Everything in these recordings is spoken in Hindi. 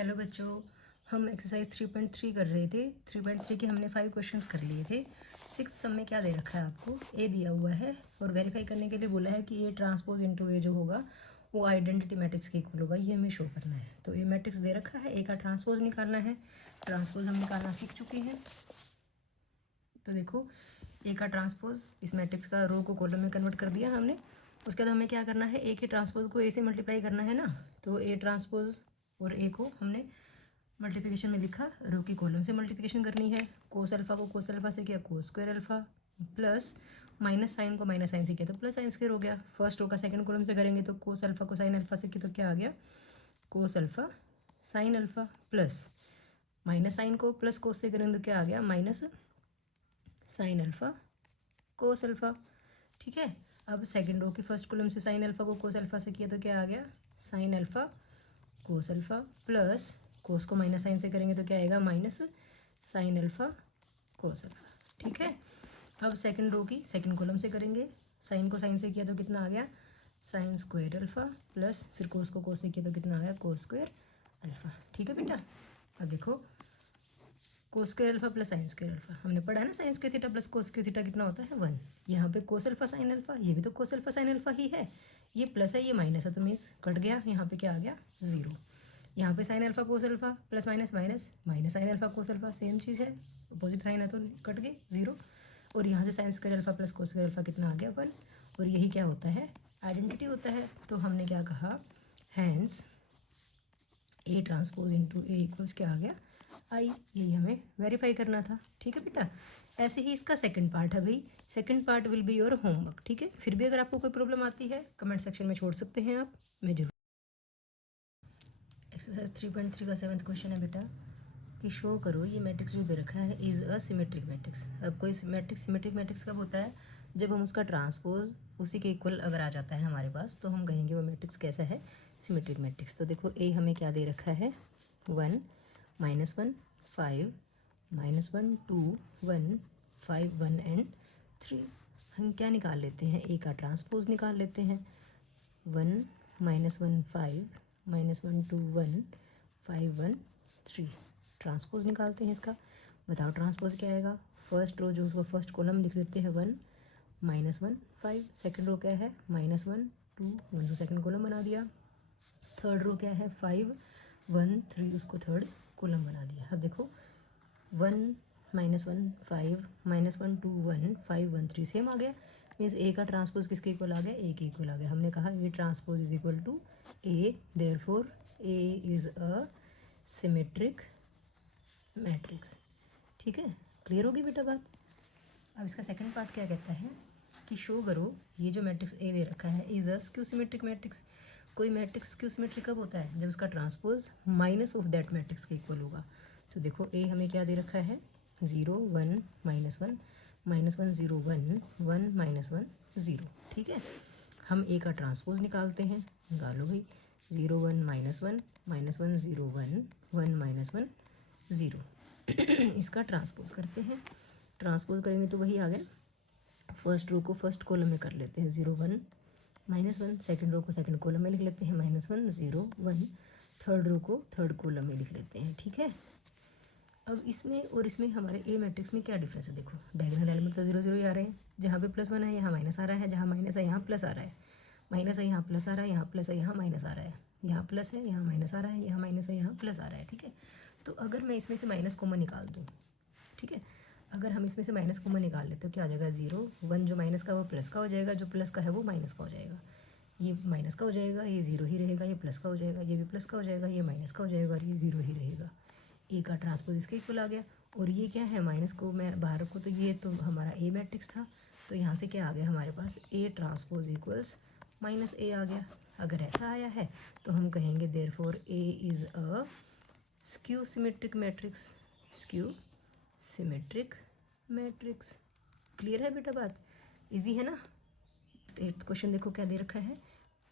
हेलो बच्चों, हम एक्सरसाइज 3.3 कर रहे थे। 3.3 के हमने 5 क्वेश्चंस कर लिए थे। 6th सम में क्या दे रखा है आपको, ए दिया हुआ है और वेरीफाई करने के लिए बोला है कि ए ट्रांसपोज इनटू ए जो होगा वो आइडेंटिटी मैट्रिक्स के इक्वल होगा, ये हमें शो करना है। तो ए मैट्रिक्स दे रखा है, ए का ट्रांसपोज निकालना है। ट्रांसपोज हम निकालना सीख चुके हैं। तो देखो, ए का ट्रांसपोज, इस मैट्रिक्स का रो को कॉलम में कन्वर्ट कर दिया हमने। उसके बाद हमें क्या करना है, ए के ट्रांसपोज को ए से मल्टीप्लाई करना है ना। तो ए ट्रांसपोज और ए को हमने मल्टीप्लिकेशन में लिखा, रो की कॉलम से मल्टीप्लिकेशन करनी है। कोस अल्फा को कोस अल्फा से किया cos square alpha, plus minus sine को माइनस साइन से किया तो प्लस साइन स्क्वायर हो गया। फर्स्ट रो का सेकंड कॉलम से करेंगे तो कोस अल्फा को साइन अल्फा से किया तो क्या आ गया, cos alpha sine alpha, plus minus sine को प्लस कोस से करेंगे तो क्या आ गया, minus sine alpha cos alpha. ठीक है, अब सेकंड रो की फर्स्ट कॉलम से साइन अल्फा को कोस अल्फा से किया तो क्या आ गया, sine alpha cos alpha, plus cos को माइनस साइन से करेंगे तो क्या आएगा, minus sine alpha cos alpha. ठीक है, अब सेकंड रो की सेकंड कॉलम से करेंगे, साइन को साइन से किया तो कितना आ गया, साइन स्क्वायर अल्फा, प्लस फिर कोस को कोस से किया तो कितना आ गया, कोस स्क्वायर अल्फा। ठीक है बेटा, अब देखो कोस square alpha plus sine square alpha हमने पढ़ा है ना, sine square theta plus cos square theta कितना होता है 1। यहाँ पे कोस अल्फा साइन अल्फा, ये भी तो कोस अल्फा साइन अल्फा ही है, ये प्लस है ये माइनस है तो मीन्स कट गया, यहाँ पे क्या आ गया 0। यहाँ पे sine alpha cos alpha plus minus minus minus sine alpha cos alpha same चीज़ है, अपोजिट साइन है तो कट गए 0। और यहाँ से साइन स्क्वायर अल्फा प्लस कोस स्क्वायर अल्फा कितना आ गया 1। और यही क्या होता है, आइडेंटिटी होता है। तो हमने क्या कहा, hence A transpose into A equals क्या आ गया, आई। यही हमें वेरीफाई करना था। ठीक है बेटा, ऐसे ही इसका सेकंड पार्ट है भाई, second part will be your homework. ठीक है, फिर भी अगर आपको कोई प्रॉब्लम आती है कमेंट सेक्शन में छोड़ सकते हैं आप, मैं जरूर। एक्सरसाइज 3.3 का 7th क्वेश्चन है बेटा कि शो करो ये मैट्रिक्स जो दे रखा है इज़ अ सिमेट्रिक मैट्रिक्स। अब कोई मैट्रिक्स सिमेट्रिक मैट्रिक्स कब होता है, जब हम उसका ट्रांसपोज उसी के इक्वल अगर आ जाता है हमारे पास तो हम कहेंगे वो मैट्रिक्स कैसा है, सिमेट्रिक मैट्रिक्स। तो देखो ए हमें क्या दे रखा है, 1 -1 5 -1 2 1 5 1 एंड 3। हम क्या निकाल लेते हैं, ए का ट्रांसपोज निकाल लेते हैं। 1 -1 5 -1 2 1 5 1 3 ट्रांसपोज निकालते हैं इसका। बताओ ट्रांसपोज क्या आएगा, फर्स्ट रो जो उसको फर्स्ट कॉलम लिख लेते हैं 1 -1 5, सेकंड रो क्या है -1 2 1 तो सेकंड कॉलम बना दिया। थर्ड रो क्या है 5 1 3, उसको थर्ड कॉलम बना दिया। अब देखो 1 -1 5 -1 2 1 5 1 3 सेम आ गया, मीन्स ए का ट्रांसपोज किसके इक्वल आ गया, ए के इक्वल आ गया। हमने कहा A transpose is equal to A, therefore A is a symmetric matrix. ठीक है, क्लियर होगी बेटा बात। अब इसका सेकंड पार्ट क्या कहता है कि शो करो ये जो मैट्रिक्स ए दे रखा है is a skew symmetric matrix. कोई मैट्रिक्स स्क्यू सिमेट्रिक कब होता है, जब उसका transpose minus of that matrix के इक्वल होगा। तो देखो ए हमें क्या दे रखा है, 0 1 -1 -1 0 1 1 -1 0। ठीक है, हम ए का ट्रांसपोज निकालते हैं, निकालो भाई। 0 1 -1 -1 0 1 1 -1 0 इसका ट्रांसपोज करते हैं। ट्रांसपोज करेंगे तो वही आ गया, फर्स्ट रो को फर्स्ट कॉलम में कर लेते हैं 0 1 -1, सेकंड रो को सेकंड कॉलम में लिख लेते हैं -1 0 1, थर्ड रो को थर्ड कॉलम में लिख लेते हैं। ठीक है, अब इसमें और इसमें हमारे ए मैट्रिक्स में क्या डिफरेंस है, देखो डायगोनल एलिमेंट तो 0 0 ही आ रहे हैं, जहाँ पे +1 है यहाँ माइनस आ रहा है, जहाँ माइनस है यहाँ प्लस आ रहा है, माइनस है यहाँ प्लस आ रहा है, यहाँ प्लस है यहाँ माइनस आ रहा है, यहाँ प्लस है यहाँ माइनस आ रहा है, यहाँ माइनस है यहाँ प्लस आ रहा है। ठीक है, तो अगर मैं इसमें से माइनस कॉमन निकाल दूँ, ठीक है, अगर हम इसमें से माइनस कॉमन निकाल लेते तो क्या आ जाएगा, 0 1 जो माइनस का वो प्लस का हो जाएगा, जो प्लस का है वो माइनस का हो जाएगा, ये माइनस का हो जाएगा, ये 0 ही रहेगा, ये प्लस का हो जाएगा, ये भी प्लस का हो जाएगा, ये माइनस का हो जाएगा और ये 0 ही रहेगा। ए का ट्रांसपोज इसके इक्वल आ गया। और ये क्या है, माइनस को मैं बाहर रखूँ तो ये तो हमारा ए मैट्रिक्स था, तो यहाँ से क्या आ गया हमारे पास, ए ट्रांसपोज इक्वल्स -a आ गया। अगर ऐसा आया है तो हम कहेंगे therefore A is a skew symmetric matrix, skew symmetric matrix. Clear है बेटा बात, इजी है ना। 8th क्वेश्चन देखो क्या दे रखा है,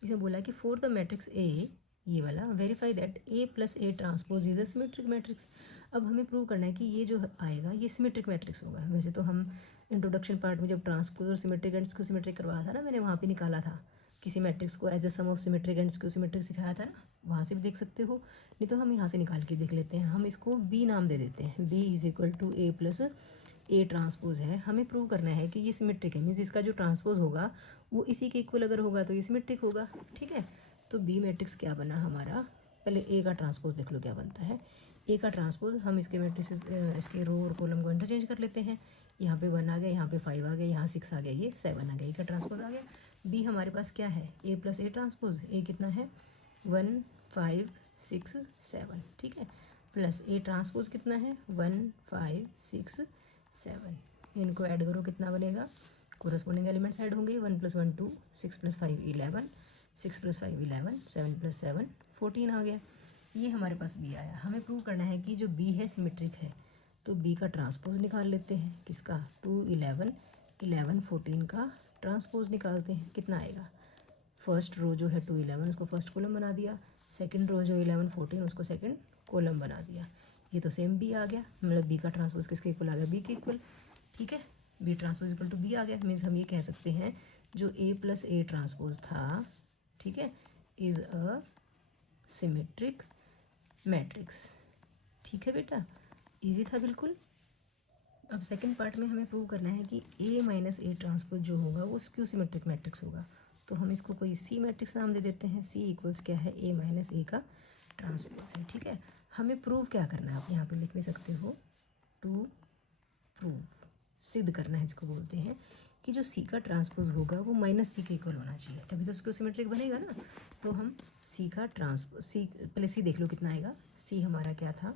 इसमें बोला कि फॉर द मैट्रिक्स ए, ये वाला, verify that A plus A transpose is a symmetric matrix. अब हमें प्रूव करना है कि ये जो आएगा ये सिमेट्रिक मैट्रिक्स होगा। वैसे तो हम इंट्रोडक्शन पार्ट में जब ट्रांसपोज और सिमेट्रिक एंड स्क्यू सिमेट्रिक करवाया था ना मैंने, वहाँ पे निकाला था किसी मैट्रिक्स को as a sum of symmetric and skew symmetric सिखाया था ना, वहाँ से भी देख सकते हो, नहीं तो हम यहाँ से निकाल के देख लेते हैं। हम इसको बी नाम दे देते हैं, B is equal to A plus A transpose है। हमें प्रूव करना है कि ये सिमेट्रिक है, मीन्स इसका जो ट्रांसपोज होगा वो इसी के इक्वल अगर होगा तो ये सिमेट्रिक होगा। ठीक है, तो बी मैट्रिक्स क्या बना हमारा, पहले ए का ट्रांसपोज देख लो क्या बनता है। ए का ट्रांसपोज हम इसके मैट्रिक्स इसके रो और कॉलम को इंटरचेंज कर लेते हैं। यहाँ पे 1 आ गया, यहाँ पे 5 आ गया, यहाँ 6 आ गया, ये 7 आ गया, ए का ट्रांसपोज आ गया। बी हमारे पास क्या है, ए प्लस ए ट्रांसपोज। ए कितना है 1 5 6 7, ठीक है, प्लस ए ट्रांसपोज कितना है 1 5 6 7। इनको ऐड करो कितना बनेगा, कोरस्पॉन्डिंग एलिमेंट्स ऐड होंगे, 1 + 1 2, 6 + 5 11, 6 + 5 11, 7 + 7 14 आ गया। ये हमारे पास बी आया। हमें प्रूव करना है कि जो बी है सिमेट्रिक है, तो बी का ट्रांसपोज निकाल लेते हैं। किसका, 2 11 11 14 का ट्रांसपोज निकालते हैं। कितना आएगा, फर्स्ट रो जो है 2 11 उसको फर्स्ट कॉलम बना दिया, सेकंड रो जो 11 14 उसको सेकंड कॉलम बना दिया। ये तो सेम बी आ गया, मतलब बी का ट्रांसपोज किसके इक्वल आ गया, बी के इक्वल। ठीक है, B transpose equal to B आ गया, मीन्स हम ये कह सकते हैं जो ए प्लस ए ट्रांसपोज था, ठीक है, इज़ अ सिमेट्रिक मैट्रिक्स। ठीक है बेटा, इजी था बिल्कुल। अब सेकंड पार्ट में हमें प्रूव करना है कि ए माइनस ए ट्रांसपोज जो होगा वो स्क्यू सिमेट्रिक मैट्रिक्स होगा। तो हम इसको कोई सी मैट्रिक्स नाम दे देते हैं। सी इक्वल्स क्या है, ए माइनस ए का ट्रांसपोज है। ठीक है, हमें प्रूव क्या करना है, आप यहाँ पे लिख भी सकते हो, टू प्रूव, सिद्ध करना है जिसको बोलते हैं कि जो सी का ट्रांसपोज होगा वो माइनस सी के इक्वल होना चाहिए, तभी तो स्क्यू सिमेट्रिक बनेगा ना। तो हम सी का ट्रांसपोज, सी पहले सी देख लो कितना आएगा। सी हमारा क्या था,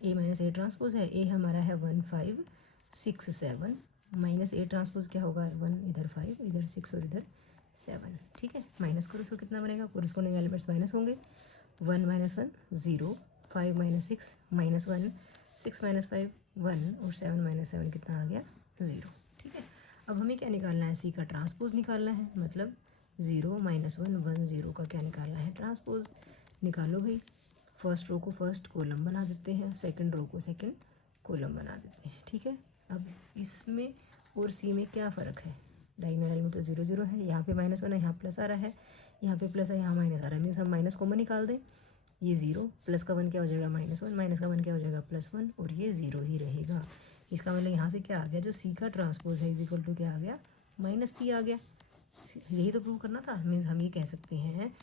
ए माइनस ए ट्रांसपोज है, ए हमारा है 1 5 6 7, माइनस ए ट्रांसपोज क्या होगा 1, इधर 5 इधर 6 और इधर 7। ठीक है, माइनस करो इसको कितना बनेगा, कोरिस्पोंडिंग एलिमेंट्स माइनस होंगे, 1 - 1 0, 5 - 6 -1, 6 - 5 1 और 7 - 7 कितना आ गया 0। ठीक है, अब हमें क्या निकालना है, सी का ट्रांसपोज निकालना है, मतलब 0 - 1 1 0 का क्या निकालना है, ट्रांसपोज। निकालो भाई, फर्स्ट रो को फर्स्ट कॉलम बना देते हैं, सेकंड रो को सेकंड कॉलम बना देते हैं। ठीक है, अब इसमें और सी में क्या फ़र्क है, डायगोनल एलिमेंट तो 0 0 है, यहाँ पे -1 है, यहाँ प्लस आ रहा है, यहाँ पे प्लस है, यहाँ माइनस आ रहा है, मीन्स हम माइनस कॉमन निकाल दें। ये 0 प्लस का 1 क्या हो जाएगा -1, माइनस का 1 क्या हो जाएगा +1, और ये 0 ही रहेगा। इसका मतलब यहाँ से क्या आ गया, जो सी का ट्रांसपोज है इज इक्वल टू क्या आ गया, -c आ गया। यही तो प्रूव करना था, मीन्स हम ये कह सकते हैं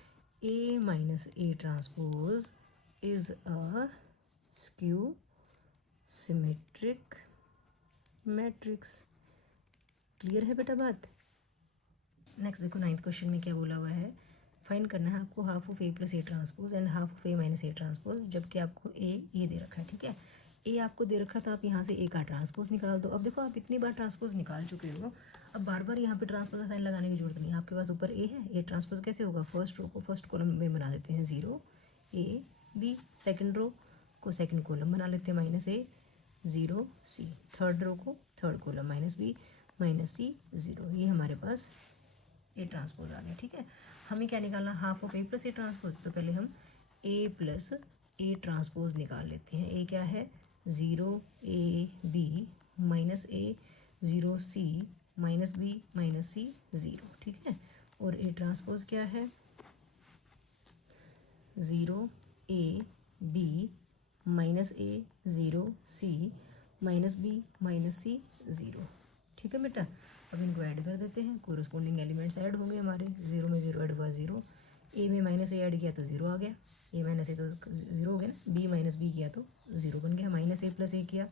A minus A transpose is a skew symmetric matrix. Clear है बेटा बात। नेक्स्ट देखो 9th क्वेश्चन में क्या बोला हुआ है, फाइंड करना है आपको half of A plus A transpose and half of A minus A transpose, जबकि आपको ए ये दे रखा है। ठीक है, ए आपको दे रखा था, आप यहाँ से ए का ट्रांसपोज निकाल दो। अब देखो आप इतनी बार ट्रांसपोज निकाल चुके हो, अब बार बार यहाँ पे ट्रांसपोज का साइन लगाने की जरूरत नहीं है। आपके पास ऊपर ए है, ए ट्रांसपोज कैसे होगा, फर्स्ट रो को फर्स्ट कॉलम में बना देते हैं 0 A B, सेकेंड रो को सेकेंड कॉलम बना लेते हैं -a 0 C, थर्ड रो को थर्ड कॉलम -b -c 0। ये हमारे पास ए ट्रांसपोज आ गया। ठीक है, हमें क्या निकालना, half of A plus A transpose. तो पहले हम ए प्लस ए ट्रांसपोज निकाल लेते हैं। ए क्या है 0 A B -a 0 C -b -c 0। ठीक है, और ए ट्रांसपोज क्या है 0 A B -a 0 C -b -c 0। ठीक है बेटा, अब इनको ऐड कर देते हैं, कोरस्पोंडिंग एलिमेंट्स ऐड होंगे हमारे। 0 में 0 ऐड हुआ 0, ए में -a ऐड किया तो 0 आ गया, ए माइनस ए तो 0 हो गया ना, बी माइनस बी किया तो 0 बन गया, -a + a किया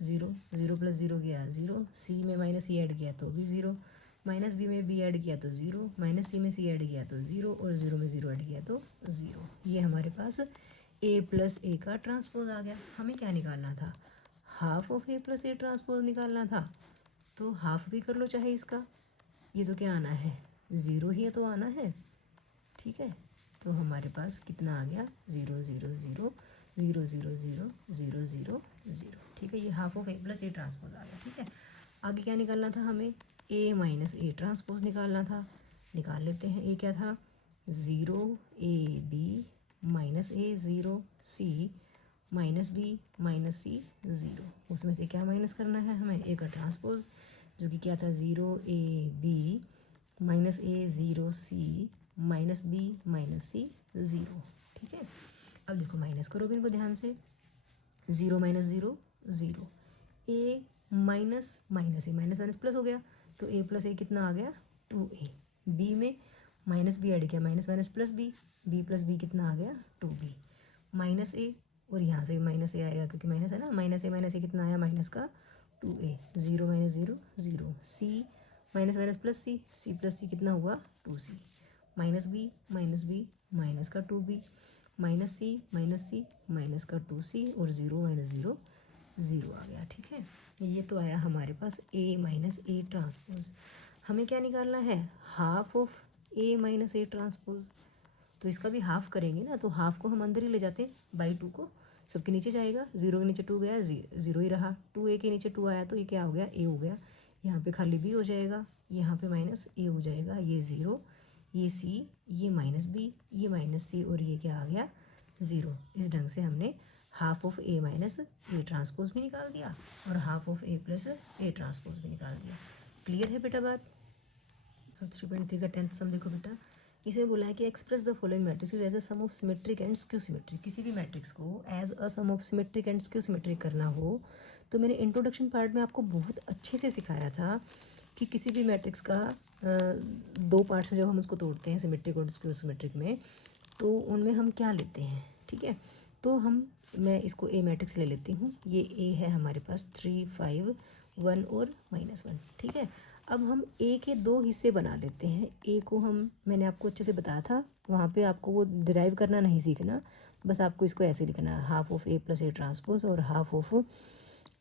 0, 0 + 0 गया 0, सी में -c ऐड किया तो भी 0, -b में b ऐड किया तो 0, -c में c ऐड किया तो 0, और 0 में 0 ऐड किया तो 0। ये हमारे पास a प्लस a का ट्रांसपोज आ गया। हमें क्या निकालना था, half of a plus a transpose निकालना था। तो हाफ भी कर लो चाहे इसका, ये तो क्या आना है 0 ही तो आना है। ठीक है, तो हमारे पास कितना आ गया 0 0 0 0 0 0 0 0 0। ठीक है, ये half of A plus A transpose आ गया। ठीक है, आगे क्या निकालना था हमें, ए माइनस ए ट्रांसपोज निकालना था। निकाल लेते हैं, ए क्या था 0 A B -a 0 C -b -c 0। उसमें से क्या माइनस करना है हमें, ए का ट्रांसपोज, जो कि क्या था 0 A B minus A zero C minus B minus C zero. ठीक है, अब देखो माइनस करो भी इनको ध्यान से, ज़ीरो माइनस ज़ीरो ज़ीरो, ए माइनस माइनस ए माइनस माइनस प्लस हो गया, तो ए प्लस ए कितना आ गया 2a। बी में माइनस बी ऐड किया, minus minus plus B plus B कितना आ गया 2b माइनस ए, और यहाँ से माइनस ए आएगा क्योंकि माइनस है ना, माइनस ए कितना आया माइनस का 2a, zero minus zero zero, C minus plus C plus C कितना हुआ 2c माइनस बी माइनस का 2b माइनस सी माइनस का 2c, और ज़ीरो माइनस ज़ीरो ज़ीरो आ गया। ठीक है, ये तो आया हमारे पास a माइनस ए ट्रांसपोज। हमें क्या निकालना है, half of a minus A transpose. तो इसका भी हाफ करेंगे ना, तो हाफ को हम अंदर ही ले जाते हैं, बाई टू को सबके नीचे जाएगा, ज़ीरो के नीचे 2 गया, ज़ीरो ही रहा, 2a के नीचे 2 आया तो ये क्या हो गया a हो गया, यहाँ पे खाली b हो जाएगा, यहाँ पे माइनस a हो जाएगा, ये ज़ीरो, ये c, ये माइनस b, ये माइनस c, और ये क्या आ गया ज़ीरो। इस ढंग से हमने half of a minus A transpose भी निकाल दिया और half of a plus A transpose भी निकाल दिया। क्लियर है बेटा बात। अब 3.3 का 10th सम देखो बेटा, इसमें बोला है कि express the following matrix as a sum of symmetric and skew symmetric. किसी भी मैट्रिक्स को as a sum of symmetric and skew symmetric करना हो तो मैंने इंट्रोडक्शन पार्ट में आपको बहुत अच्छे से सिखाया था कि किसी भी मैट्रिक्स का दो पार्ट्स में जब हम उसको तोड़ते हैं सिमेट्रिक और स्क्यू सिमेट्रिक में, तो उनमें हम क्या लेते हैं। ठीक है, तो मैं इसको ए मैट्रिक्स ले लेती हूँ, ये ए है हमारे पास 3 5 1 और -1। ठीक है, अब हम ए के दो हिस्से बना लेते हैं। ए को मैंने आपको अच्छे से बताया था, वहाँ पे आपको वो डिराइव करना नहीं सीखना, बस आपको इसको ऐसे लिखना है, half of A plus A transpose और half of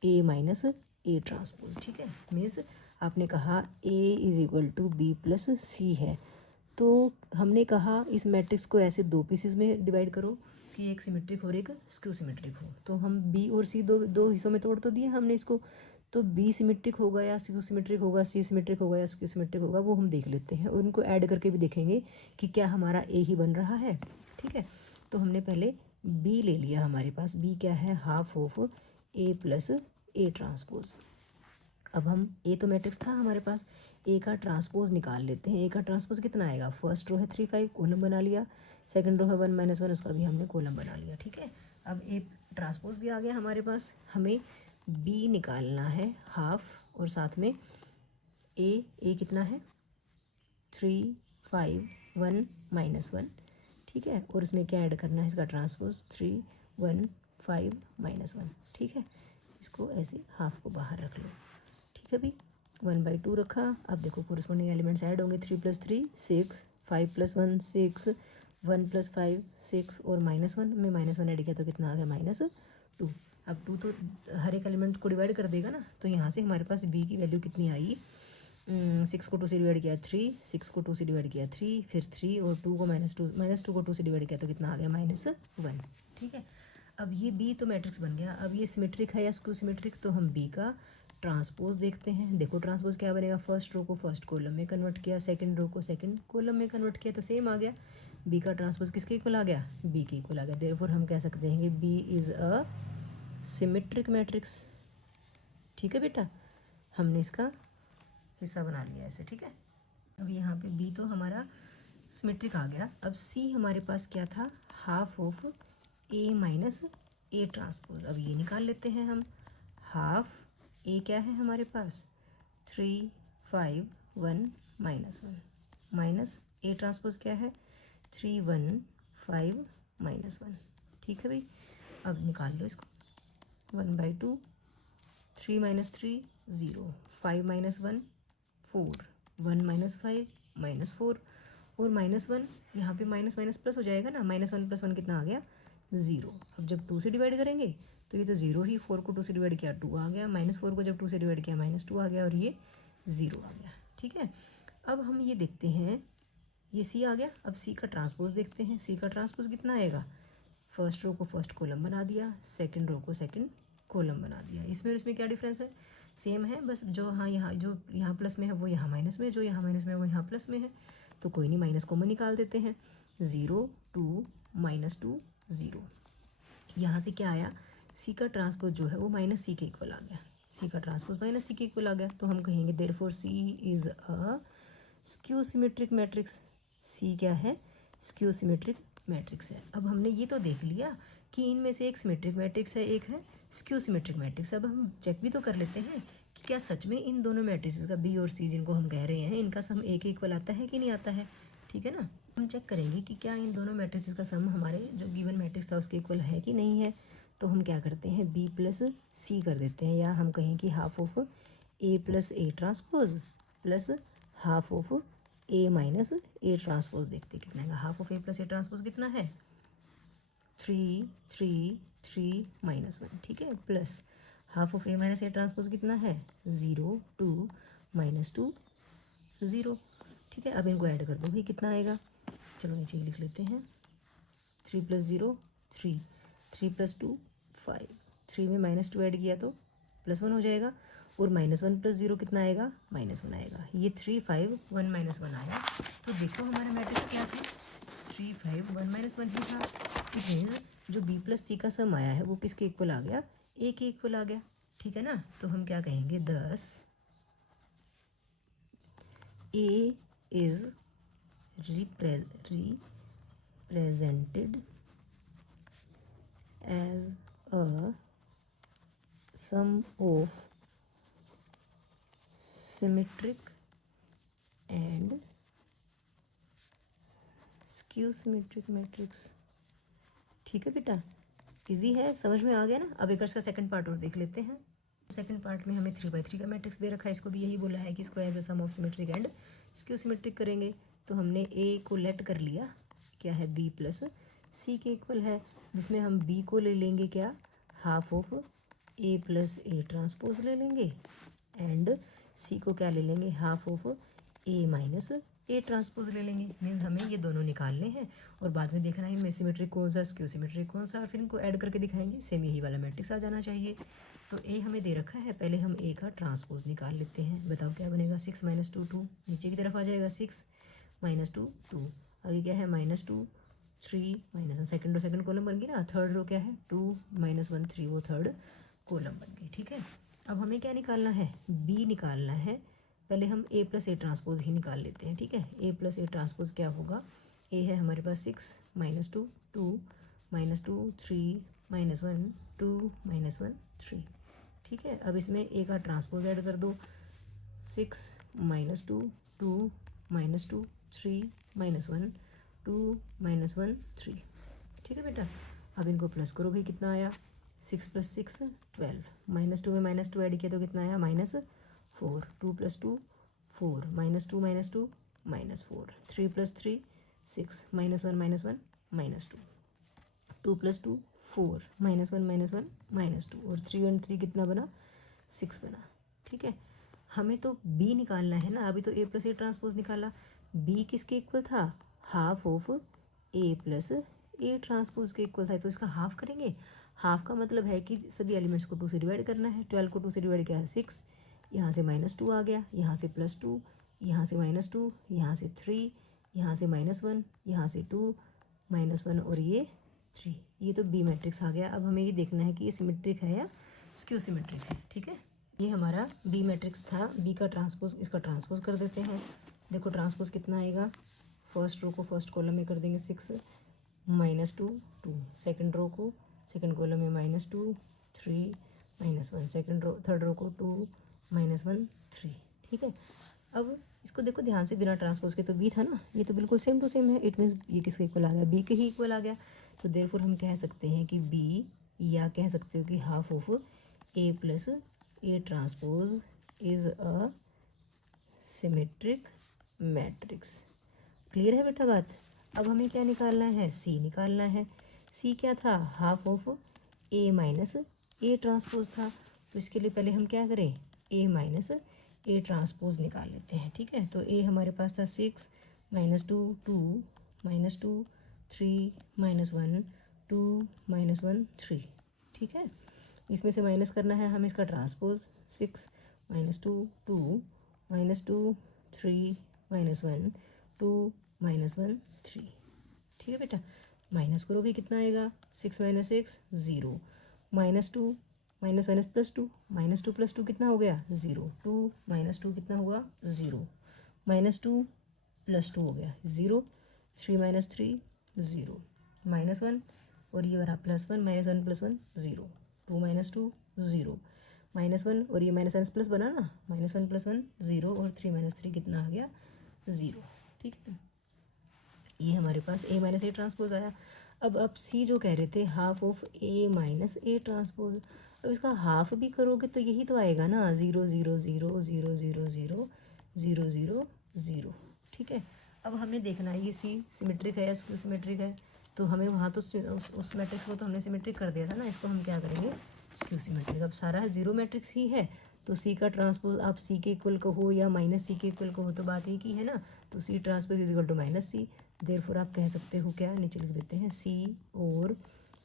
A minus A transpose. ठीक है, मीन्स आपने कहा A is equal to B plus C है, तो हमने कहा इस मैट्रिक्स को ऐसे दो पीसेस में डिवाइड करो कि एक सिमेट्रिक और एक स्क्यू सिमेट्रिक हो। तो हम बी और सी दो दो हिस्सों में तोड़ तो दिए हमने इसको, तो बी सिमेट्रिक होगा या स्क्यू सिमेट्रिक होगा, सी सिमेट्रिक होगा या स्क्यू सिमेट्रिक होगा, वो हम देख लेते हैं और उनको ऐड करके भी देखेंगे कि क्या हमारा ए ही बन रहा है। ठीक है, तो हमने पहले बी ले लिया, हमारे पास बी क्या है, half of A plus A transpose. अब हम ए तो मैट्रिक्स था हमारे पास, ए का ट्रांसपोज निकाल लेते हैं। ए का ट्रांसपोज कितना आएगा, फर्स्ट रो है 3 5 कॉलम बना लिया, सेकंड रो है 1 -1 उसका भी हमने कॉलम बना लिया। ठीक है, अब ए ट्रांसपोज भी आ गया हमारे पास, हमें बी निकालना है हाफ, और साथ में ए कितना है 3 5 1 -1। ठीक है, और इसमें क्या ऐड करना है, इसका ट्रांसपोज 3 1 5 -1। ठीक है, इसको ऐसे हाफ को बाहर रख लो। ठीक है भाई, 1/2 रखा। अब देखो कोरिस्पॉन्डिंग एलिमेंट्स ऐड होंगे, 3 + 3 6, 5 + 1 6, 1 + 5 6, और -1 में -1 ऐड किया तो कितना आ गया -2। अब 2 तो हर एक एलिमेंट को डिवाइड कर देगा ना, तो यहाँ से हमारे पास बी की वैल्यू कितनी आई, 6 को 2 से डिवाइड किया 3, 6 को 2 से डिवाइड किया 3, फिर 3 और 2 को -2 को 2 से डिवाइड किया तो कितना आ गया -1। ठीक है, अब ये बी तो मैट्रिक्स बन गया। अब ये सिमेट्रिक है या स्क्यू सिमेट्रिक, तो हम बी का ट्रांसपोज देखते हैं। देखो ट्रांसपोज क्या बनेगा, फर्स्ट रो को फर्स्ट कॉलम में कन्वर्ट किया, सेकंड रो को सेकंड कॉलम में कन्वर्ट किया, तो सेम आ गया। बी का ट्रांसपोज किसके इक्वल आ गया, बी के इक्वल आ गया। देयरफॉर हम कह सकते हैं कि B is a symmetric matrix. ठीक है बेटा, हमने इसका हिस्सा बना लिया ऐसे। ठीक है, अब यहाँ पे बी तो हमारा सिमेट्रिक आ गया। अब सी हमारे पास क्या था, half of A minus A transpose. अब ये निकाल लेते हैं हम, हाफ ए क्या है हमारे पास 3 5 1 -1 माइनस ए ट्रांसपोज क्या है 3 1 5 -1। ठीक है भाई, अब निकाल लो इसको, 1/2, 3 - 3 0, 5 - 1 4, 1 - 5 -4, और -1 यहाँ पे माइनस माइनस प्लस हो जाएगा ना, -1 + 1 कितना आ गया 0। अब जब 2 से डिवाइड करेंगे तो ये तो 0 ही, 4 को 2 से डिवाइड किया 2 आ गया, -4 को जब 2 से डिवाइड किया -2 आ गया, और ये 0 आ गया। ठीक है, अब हम ये देखते हैं, ये सी आ गया। अब सी का ट्रांसपोज देखते हैं, सी का ट्रांसपोज कितना आएगा, फर्स्ट रो को फर्स्ट कॉलम बना दिया, सेकंड रो को सेकंड कॉलम बना दिया। इसमें और इसमें क्या डिफरेंस है, सेम है, बस जो यहाँ प्लस में है वो यहाँ माइनस में है, जो यहाँ माइनस में है वो यहाँ प्लस में है, तो कोई नहीं, माइनस कॉमन निकाल देते हैं। 0 2 -2 0, यहाँ से क्या आया, सी का ट्रांसपोज जो है वो -c के इक्वल आ गया। सी का ट्रांसपोज -c के इक्वल आ गया, तो हम कहेंगे therefore C is a skew symmetric matrix. C क्या है? स्क्यू सिमेट्रिक मैट्रिक्स है। अब हमने ये तो देख लिया कि इनमें से एक सिमेट्रिक मैट्रिक्स है, एक है स्क्यू सिमेट्रिक मैट्रिक्स। अब हम चेक भी तो कर लेते हैं कि क्या सच में इन दोनों मैट्रिक्स का बी और सी जिनको हम कह रहे हैं इनका सम एक इक्वल आता है कि नहीं आता है। ठीक है ना, हम चेक करेंगे कि क्या इन दोनों मैट्रिक्स का सम हमारे जो गिवन मैट्रिक्स था उसके इक्वल है कि नहीं है। तो हम क्या करते हैं, बी प्लस सी कर देते हैं, या हम कहें कि half of A plus A transpose plus half of A minus A transpose. देखते कितना है, half of A plus A transpose कितना है, 3 3 3 -1। ठीक है, plus half of A minus A transpose कितना है, 0 2 -2 0। ठीक है, अब इनको ऐड कर दो भाई, कितना आएगा, चलो नीचे लिख लेते हैं, 3 + 0 3 3 + 2 5, 3 में -2 ऐड किया तो +1 हो जाएगा, और -1 + 0 कितना आएगा, -1 आएगा। ये 3 5 1 -1 आया। तो देखो हमारा मैट्रिक्स क्या था, 3 5 1 -1 ही था। इट मीन्स जो बी प्लस सी का सम आया है वो किसके इक्वल आ गया, ए के इक्वल आ गया। ठीक है ना, तो हम क्या कहेंगे, 10 ए is represented as a sum of symmetric and skew symmetric matrix। ठीक है बेटा, इजी है, समझ में आ गया ना। अब एक इसका सेकंड पार्ट और देख लेते हैं। सेकंड पार्ट में हमें 3/3 का मैट्रिक्स दे रखा है, इसको भी यही बोला है कि इसको as a sum of symmetric and skew symmetric करेंगे। तो हमने ए को लेट कर लिया, क्या है, बी प्लस सी के इक्वल है, जिसमें हम बी को ले लेंगे क्या, half of A plus A transpose ले लेंगे, एंड सी को क्या ले लेंगे, half of A minus A transpose ले लेंगे। मीन्स हमें ये दोनों निकालने हैं और बाद में देखना है इनमें सिमेट्रिक कौन सा, स्क्यू सिमेट्रिक कौन सा, फिर इनको ऐड करके दिखाएंगे, सेम यही वाला मैट्रिक्स आ जाना चाहिए। तो ए हमें दे रखा है, पहले हम ए का ट्रांसपोज निकाल लेते हैं। बताओ क्या बनेगा, 6 - 2 2, नीचे की तरफ आ जाएगा, 6 - 2 2, आगे क्या है, -2 3 -1, सेकंड कॉलम बन गई ना। थर्ड रो क्या है, 2 -1 3, वो थर्ड कॉलम बन गई। ठीक है, अब हमें क्या निकालना है, बी निकालना है। पहले हम ए प्लस ए ट्रांसपोज ही निकाल लेते हैं। ठीक है, ए प्लस ए ट्रांसपोज क्या होगा, ए है हमारे पास 6 - 2 2 -2 3 -1 2 -1 3। ठीक है, अब इसमें ए का ट्रांसपोज ऐड कर दो, 6 - 2 2 -2 3 -1 2 -1 3। ठीक है बेटा, अब इनको प्लस करो भाई, कितना आया, 6 + 6 12, -2 में -2 ऐड किया तो कितना आया, -4, 2 + 2 4, -2 -2 -4, 3 + 3 6, -1 -1 -2, 2 + 2 4, -1 -1 -2, और 3 और 3 कितना बना, 6 बना। ठीक है, हमें तो बी निकालना है ना, अभी तो ए प्लस ए ट्रांसपोज निकाला, बी किसके इक्वल था, half of A plus A transpose के इक्वल था, तो इसका हाफ करेंगे। हाफ का मतलब है कि सभी एलिमेंट्स को 2 से डिवाइड करना है। 12 को 2 से डिवाइड किया है 6, यहाँ से -2 आ गया, यहाँ से +2, यहाँ से -2, यहाँ से 3, यहाँ से -1, यहाँ से 2 -1, और ये 3। ये तो बी मैट्रिक्स आ गया। अब हमें ये देखना है कि ये सिमेट्रिक है या स्क्यू सिमेट्रिक है। ठीक है, ये हमारा बी मैट्रिक्स था, बी का ट्रांसपोज, इसका ट्रांसपोज कर देते हैं। देखो ट्रांसपोज कितना आएगा, फर्स्ट रो को फर्स्ट कॉलम में कर देंगे 6 -2 2, सेकंड रो को सेकंड कॉलम में -2 3 -1, थर्ड रो को 2 -1 3। ठीक है, अब इसको देखो ध्यान से, बिना ट्रांसपोज के तो बी था ना, ये तो बिल्कुल सेम टू सेम है। इट मीन्स ये किसके इक्वल आ गया, बी के ही इक्वल आ गया। तो देयरफॉर हम कह सकते हैं कि बी, या कह सकते हो कि half of A plus A transpose is a symmetric matrix. Clear है बेटा बात। अब हमें क्या निकालना है, सी निकालना है। सी क्या था, half of A minus A transpose था। तो इसके लिए पहले हम क्या करें, ए माइनस ए ट्रांसपोज निकाल लेते हैं। ठीक है, तो ए हमारे पास था 6 -2 2 -2 3 -1 2 -1 3। ठीक है, इसमें से माइनस करना है हमें इसका ट्रांसपोज, 6 -2 2 -2 3 -1 2 -1 3। ठीक है बेटा, माइनस करो भी, कितना आएगा, 6 - 6 0, -2 -2 +2 -2 + 2 कितना हो गया, 0, 2 -2 कितना हुआ, 0, -2 +2 हो गया 0, 3 - 3 0, -1 और ये वाला +1, -1 + 1 0, 2 - 2 0, -1 और ये -1 प्लस बना ना, -1 + 1 0 और 3 - 3 कितना आ गया 0। ठीक है, ये हमारे पास A - A ट्रांसपोज आया। अब आप सी जो कह रहे थे half of A - A transpose, अब इसका हाफ भी करोगे तो यही तो आएगा ना, 0 0 0 0 0 0 0 0 0। ठीक है, अब हमें देखना है ये सी सिमेट्रिक है या स्क्यू सिमेट्रिक है, तो हमें वहाँ तो उस मैट्रिक्स को तो हमने सिमेट्रिक कर दिया था ना, इसको हम क्या करेंगे स्क्यू सिमेट्रिक। अब सारा जीरो मैट्रिक्स ही है तो सी का ट्रांसपोज आप सी के इक्वल कहो या -C के इक्वल कहो तो बात एक ही है ना, तो C transpose is equal to -C। Therefore आप कह सकते हो क्या, नीचे लिख देते हैं सी और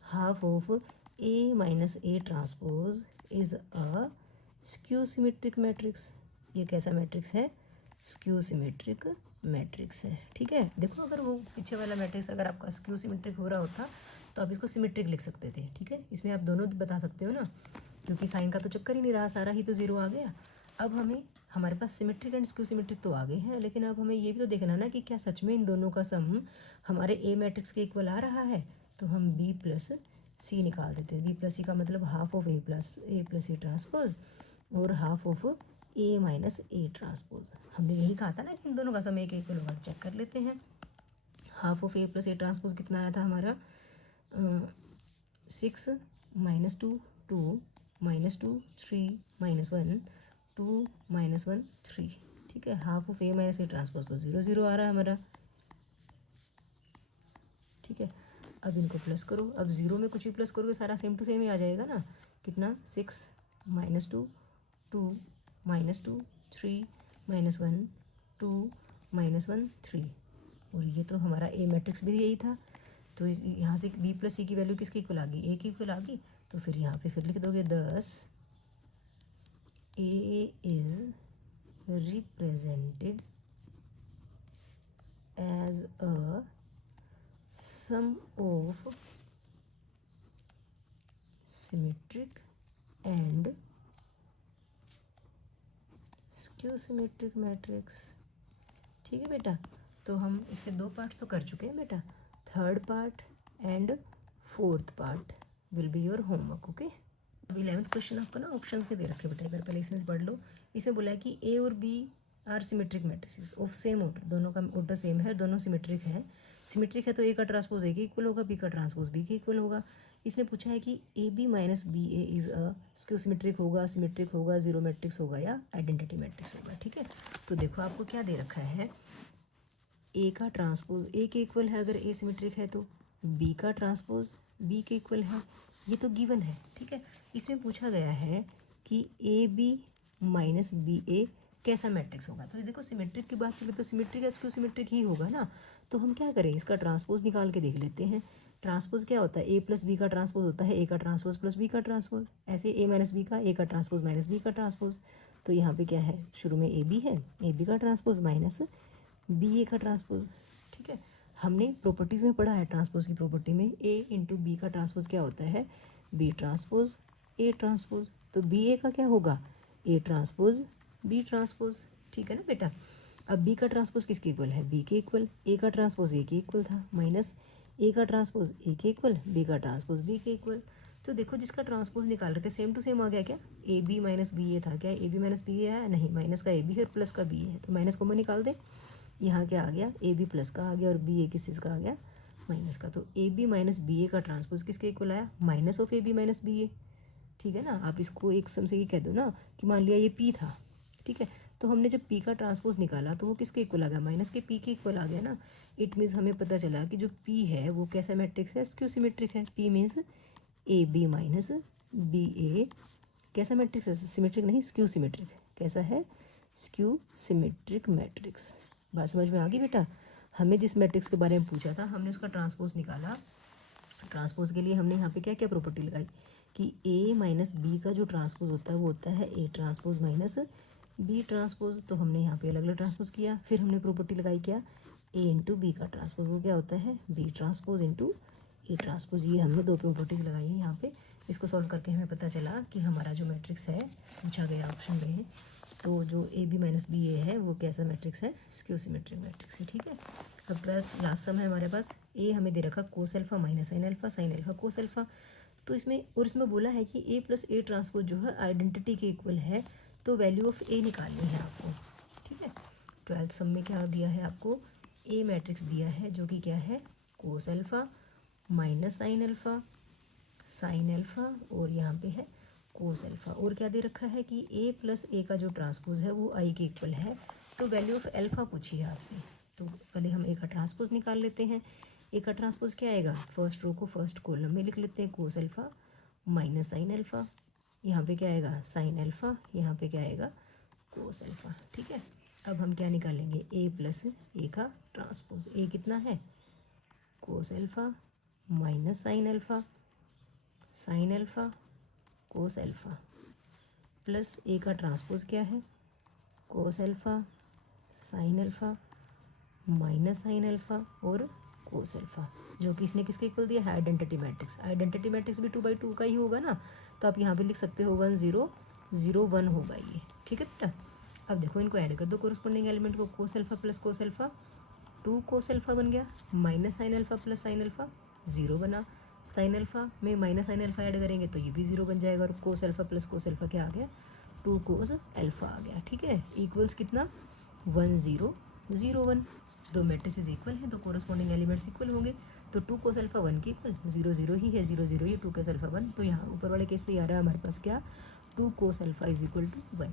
half of A - A transpose is a skew symmetric matrix. ये कैसा मैट्रिक्स है, स्क्यू सिमेट्रिक मैट्रिक्स है। ठीक है, देखो अगर वो पीछे वाला मैट्रिक्स अगर आपका स्क्यू सिमेट्रिक हो रहा होता तो आप इसको सिमेट्रिक लिख सकते थे। ठीक है, इसमें आप दोनों बता सकते हो ना, क्योंकि साइन का तो चक्कर ही नहीं रहा, सारा ही तो ज़ीरो आ गया। अब हमें हमारे पास सिमेट्रिक एंड स्क्यू सिमेट्रिक तो आ गए हैं, लेकिन अब हमें ये भी तो देखना ना कि क्या सच में इन दोनों का सम हमारे ए मैट्रिक्स के इक्वल आ रहा है। तो हम B + C निकाल देते हैं। B + C का मतलब half of A + C transpose और half of A - A transpose. हमने यही कहा था ना कि इन दोनों का सम एक इक्वल होगा, चेक कर लेते हैं। Half of A + A transpose कितना आया था हमारा, 6 - 2 2 -2 3 -1 2 -1 3। ठीक है, half of A - A transpose तो 0 0 आ रहा है हमारा। ठीक है, अब इनको प्लस करो, अब 0 में कुछ भी प्लस करोगे सारा सेम टू सेम ही आ जाएगा ना। कितना 6 - 2 2 -2 3 -1 2 -1 3, और ये तो हमारा ए मैट्रिक्स भी यही था। तो यहाँ से B + C की वैल्यू किसकी इक्वल आ गई, ए की इक्वल आ गई। तो फिर यहाँ पे फिर लिख दोगे 10 A is represented as a sum of symmetric and skew symmetric matrix। ठीक है बेटा, तो हम इसके दो पार्ट्स तो कर चुके हैं बेटा, third part and fourth part will be your homework. Okay, अब 11th क्वेश्चन आपको ना ऑप्शंस में दे रखे बेटा, एक बार पहले इसमें से पढ़ लो। इसमें बोला है कि ए और B are symmetric matrices of same order, दोनों का ऑर्डर सेम है, दोनों सिमेट्रिक है। सिमेट्रिक है तो ए का ट्रांसपोज ए के इक्वल होगा, बी का ट्रांसपोज बी के इक्वल होगा। इसने पूछा है कि A B minus B A is a skew symmetric होगा, सिमेट्रिक होगा, जीरो मैट्रिक्स होगा या आइडेंटिटी मैट्रिक्स होगा। ठीक है, तो देखो आपको क्या दे रखा है, ए का ट्रांसपोज ए के इक्वल है अगर ए सिमेट्रिक है, तो बी का ट्रांसपोज बी के इक्वल है, ये तो गिवन है। ठीक है, इसमें पूछा गया है कि A B minus B A कैसा मैट्रिक्स होगा। तो देखो सिमेट्रिक की बात चले तो सिमेट्रिक एस क्यू सिमेट्रिक ही होगा ना, तो हम क्या करें इसका ट्रांसपोज निकाल के देख लेते हैं। ट्रांसपोज क्या होता है, ए प्लस बी का ट्रांसपोज होता है ए का ट्रांसपोज प्लस बी का ट्रांसपोज, ऐसे ए माइनस बी का ए का ट्रांसपोज माइनस बी का ट्रांसपोज। तो यहाँ पे क्या है, शुरू में ए बी है, ए बी का ट्रांसपोज माइनस बी ए का ट्रांसपोज। ठीक है, हमने प्रॉपर्टीज़ में पढ़ा है ट्रांसपोज की प्रॉपर्टी में ए इंटू बी का ट्रांसपोज क्या होता है, बी ट्रांसपोज ए ट्रांसपोज। तो बी ए का क्या होगा, ए ट्रांसपोज बी ट्रांसपोज। ठीक है ना बेटा, अब बी का ट्रांसपोज किसके इक्वल है, बी के इक्वल, ए का ट्रांसपोज ए के इक्वल था, माइनस ए का ट्रांसपोज ए के इक्वल, बी का ट्रांसपोज बी के इक्वल। तो देखो जिसका ट्रांसपोज निकाल रहे थे सेम टू सेम आ गया क्या, ए बी माइनस बी ए था, क्या ए बी माइनस बी ए आया, नहीं, माइनस का ए बी है और प्लस का बी है, तो माइनस कॉमन निकाल दे। यहाँ क्या आ गया, ए बी प्लस का आ गया और बी ए किस चीज़ का आ गया, माइनस का। तो A B minus B A का ट्रांसपोज किसके इक्वल आया, minus of A B minus B A. ठीक है ना, आप इसको एक सम से ये कह दो ना कि मान लिया ये पी था। ठीक है, तो हमने जब पी का ट्रांसपोज निकाला तो वो किसके इक्वल आ गया, माइनस के पी के इक्वल आ गया ना। इट मीन्स हमें पता चला कि जो पी है वो कैसा मैट्रिक्स है, स्क्यू सिमेट्रिक है। P means A B minus B A कैसा मैट्रिक्स है, सिमेट्रिक नहीं स्क्यू सिमेट्रिक। कैसा है, स्क्यू सिमेट्रिक मैट्रिक्स। बात समझ में आ गई बेटा, हमें जिस मैट्रिक्स के बारे में पूछा था हमने उसका ट्रांसपोज निकाला। ट्रांसपोज के लिए हमने यहाँ पे क्या क्या प्रॉपर्टी लगाई कि ए माइनस बी का जो ट्रांसपोज होता है वो होता है A transpose minus B transpose. तो हमने यहाँ पे अलग अलग ट्रांसपोज किया, फिर हमने प्रॉपर्टी लगाई क्या, ए इंटू बी का ट्रांसपोज वो क्या होता है, B transpose into A transpose. ये हमने दो प्रॉपर्टीज़ लगाई हैं यहाँ पे। इसको सॉल्व करके हमें पता चला कि हमारा जो मैट्रिक्स है पूछा गया ऑप्शन में तो जो ए बी माइनस बी ए है वो कैसा मैट्रिक्स है, स्क्यू सिमेट्रिक मैट्रिक्स है। ठीक है, अब 12th लास्ट सम है हमारे पास। ए हमें दे रखा कोस alpha minus sine alpha cos alpha. तो इसमें बोला है कि ए प्लस ए ट्रांसपोज जो है आइडेंटिटी के इक्वल है, तो वैल्यू ऑफ ए निकालनी है आपको। ठीक है, 12th सम में क्या दिया है आपको, ए मैट्रिक्स दिया है जो कि क्या है, cos alpha minus sine alpha और यहाँ पे है कोस अल्फा। और क्या दे रखा है कि ए प्लस ए का जो ट्रांसपोज है वो आई के इक्वल है, तो वैल्यू ऑफ अल्फा पूछी है आपसे। तो पहले हम ए का ट्रांसपोज निकाल लेते हैं। ए का ट्रांसपोज क्या आएगा, फर्स्ट रो को फर्स्ट कॉलम में लिख लेते हैं, कोस अल्फा माइनस साइन अल्फा, यहाँ पे क्या आएगा साइन अल्फा, यहाँ पे क्या आएगा कोस अल्फा। ठीक है, अब हम क्या निकालेंगे, ए प्लस ए का ट्रांसपोज। ए कितना है, cos alpha minus sine alpha cos alpha plus A का ट्रांसपोज क्या है, cos alpha sine alpha minus sine alpha और कोस अल्फा, जो कि इसने किसके इक्वल दिया है, आइडेंटिटी मैट्रिक्स। आइडेंटिटी मैट्रिक्स भी 2/2 का ही होगा ना, तो आप यहाँ पे लिख सकते हो 1 0 0 1 होगा ये। ठीक है बेटा, अब देखो इनको ऐड कर दो कोरस्पॉन्डिंग एलिमेंट को, cos alpha plus cos alpha 2 cos alpha बन गया, minus sine alpha plus sine alpha 0 बना, साइन अल्फा में माइनस साइन अल्फा ऐड करेंगे तो ये भी 0 बन जाएगा, और cos alpha plus cos alpha क्या आ गया, 2 कोस अल्फा आ गया। ठीक है, इक्वल्स कितना 1 0 0 1, दो मैट्रिसेस इक्वल हैं तो कोरस्पॉन्डिंग एलिमेंट्स इक्वल होंगे, तो 2 कोस अल्फा 1 के इक्वल 0 0 ही है, 0 0 ही 2 कोस अल्फा 1, तो यहाँ ऊपर वाले केस से आ रहा है हमारे पास क्या, 2 cos alpha is equal to 1।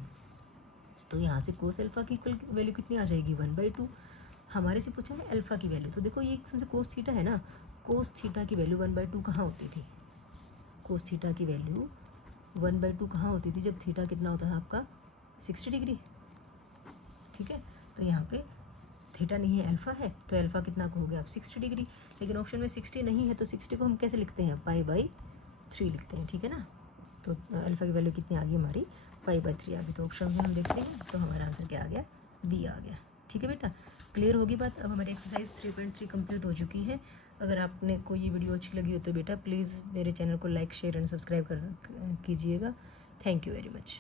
तो यहाँ से कोस अल्फा की इक्वल वैल्यू कितनी आ जाएगी, 1/2। हमारे से पूछा है अल्फा की वैल्यू, तो देखो ये समझे कोस थीटा है ना, कोस थीटा की वैल्यू 1/2 कहाँ होती थी, कोस थीटा की वैल्यू 1/2 कहाँ होती थी, जब थीटा कितना होता था आपका 60 डिग्री। ठीक है, तो यहाँ पे थीटा नहीं है अल्फा है, तो अल्फा कितना हो गया आप 60 डिग्री, लेकिन ऑप्शन में 60 नहीं है, तो 60 को हम कैसे लिखते हैं, π/3 लिखते हैं। ठीक है ना, तो अल्फा की वैल्यू कितनी आ गई हमारी, π/3 आ गई। तो ऑप्शन में हम देखते हैं तो हमारा आंसर क्या आ गया, बी आ गया। ठीक है बेटा, क्लियर होगी बात। अब हमारी एक्सरसाइज 3.3 कंप्लीट हो चुकी है। अगर आपने को ये वीडियो अच्छी लगी हो तो बेटा प्लीज़ मेरे चैनल को लाइक शेयर एंड सब्सक्राइब कीजिएगा। Thank you very much.